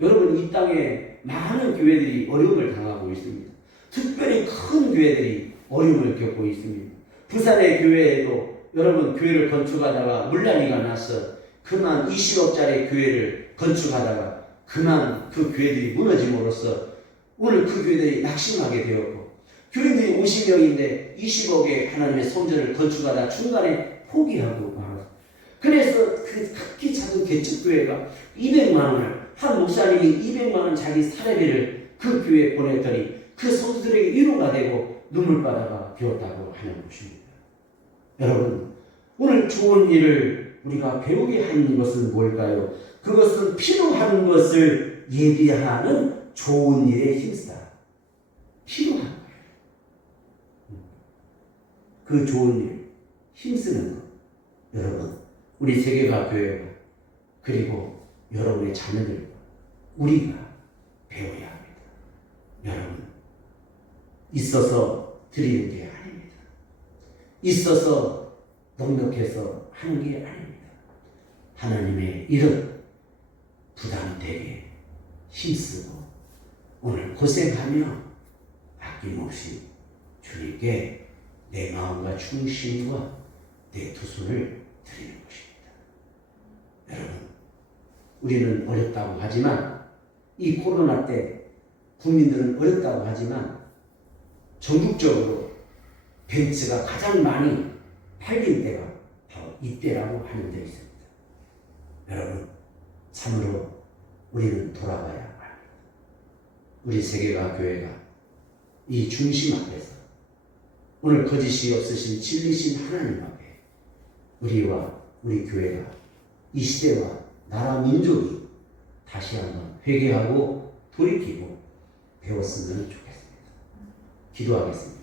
여러분 이 땅에 많은 교회들이 어려움을 당하고 있습니다. 특별히 큰 교회들이 어려움을 겪고 있습니다. 부산의 교회에도 여러분 교회를 건축하다가 물난리가 나서 그만 20억짜리 교회를 건축하다가 그만 그 교회들이 무너짐으로써 오늘 그 교회들이 낙심하게 되었고 교인들이 50명인데 20억의 하나님의 성전을 건축하다 중간에 포기하고 말았어요. 그래서 그 극히 작은 개척교회가 200만 원을 한 목사님이 200만 원 자기 사례비를 그 교회에 보냈더니 그 성도들에게 위로가 되고 눈물바다가 되었다고 하는 것입니다. 여러분 오늘 좋은 일을 우리가 배우게 하는 것은 뭘까요? 그것은 필요한 것을 예비하는 좋은 일에 힘쓰다. 필요한 거예요. 그 좋은 일, 힘쓰는 것. 여러분, 우리 세계가 교회가 그리고 여러분의 자녀들과 우리가 배워야 합니다. 여러분, 있어서 드리는 게 아닙니다. 있어서 넉넉해서 하는 게 아닙니다. 하나님의 일은 부담되게 힘쓰고 오늘 고생하며 아낌없이 주님께 내 마음과 충심과 내 두 손을 드리는 것입니다. 여러분, 우리는 어렵다고 하지만 이 코로나 때 국민들은 어렵다고 하지만 전국적으로 벤츠가 가장 많이 팔린 때가 바로 이때라고 하는 데 있습니다. 여러분, 참으로 우리는 돌아가야 합니다. 우리 세계가 교회가 이 중심 앞에서 오늘 거짓이 없으신 진리신 하나님 앞에 우리와 우리 교회가 이 시대와 나라 민족이 다시 한번 회개하고 돌이키고 배웠으면 좋겠습니다. 기도하겠습니다.